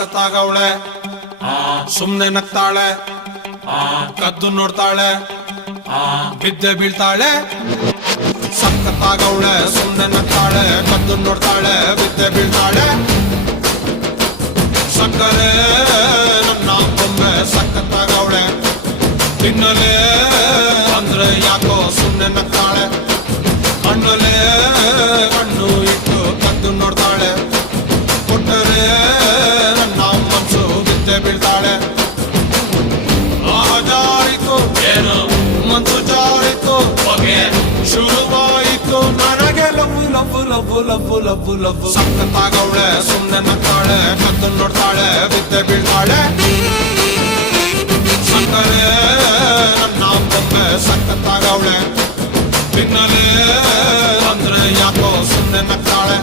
ಸಖತ್ತಾಗವಳೆ ಸುಮ್ನೆ ನಗ್ತಾಳೆ ಕದ್ದು ನೋಡ್ತಾಳೆ ಬಿದ್ದೆ ಬೀಳ್ತಾಳೆ ಸಖತ್ತಾಗವಳೆ ಸುಮ್ನೆ ನಗ್ತಾಳೆ ಕದ್ದು ನೋಡ್ತಾಳೆ ಬಿದ್ದೆ ಬೀಳ್ತಾಳೆ ಸಕ್ಕರೆ ನನ್ನ ಬೊಮ್ಮೆ ಸಖತ್ತಾಗವಳೆ ತಿನ್ನಲೆ ಅಂದ್ರೆ ಯಾಕೋ ಸುಮ್ನೆ ನಗ್ತಾಳೆ ಕಣ್ಣಲೆ ಕಣ್ಣು ಇಟ್ಟು ಕದ್ದು ನೋಡ್ತಾಳೆ ಕೊಟ್ಟರೆ ನನ್ನ ಮನಸ್ಸು ಬಿದ್ದೆ ಬೀಳ್ತಾಳೆ ಜಾರಿತು ಏನು ಮನಸ್ಸು ಜಾರಿತು ಶುರುವಾಯಿತು ನನಗೆ love love love love love love ಸಖತ್ತಾಗವಳೆ ಸುಮ್ನೆ ನಗ್ತಾಳೆ ಕದ್ದು ನೋಡ್ತಾಳೆ ಬಿದ್ದೆ ಬೀಳ್ತಾಳೆ ಸಕ್ಕರೆ ನನ್ನ ಬೊಮ್ಮೆ ಸಖತ್ತಾಗವಳೆ ತಿನ್ನಲೆ ಅಂದ್ರೆ ಯಾಕೋ ಸುಮ್ನೆ ನಗ್ತಾಳೆ